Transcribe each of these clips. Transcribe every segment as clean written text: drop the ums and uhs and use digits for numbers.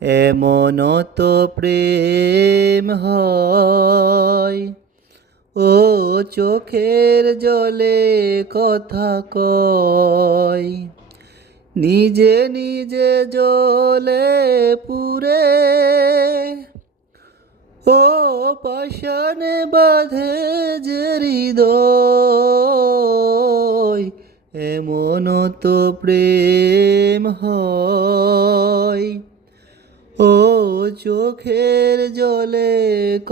এমন তো প্রেম হয়, ও চোখের জলে কথা কয়, নিজে নিজে জ্বলে পুরে, ও পাষাণে বাঁধে যে হৃদয়। এমন তো প্রেম হয়, ও চোখের জলে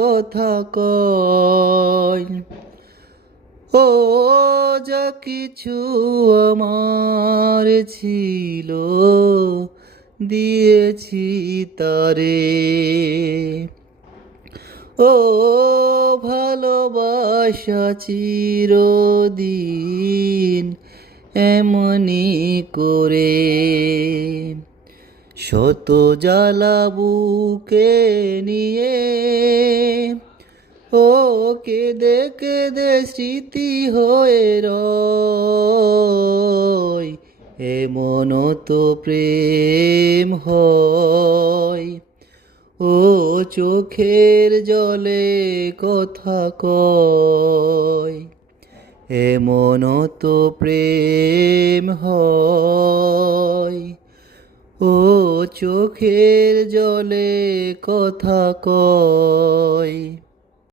কথা কয়, ও যা কিছু আমার ছিল দিয়েছি তারে, ও ভালোবাসা চিরদিন এমনি করে। শত জ্বালা বুকে নিয়ে, ও কেঁদে কেঁদে স্মৃতি হয়ে রয়। এমন তো প্রেম হয়, ও চোখের জলে কথা কয়। এমন তো প্রেম হয়, ও চোখের জলে কথা কয়।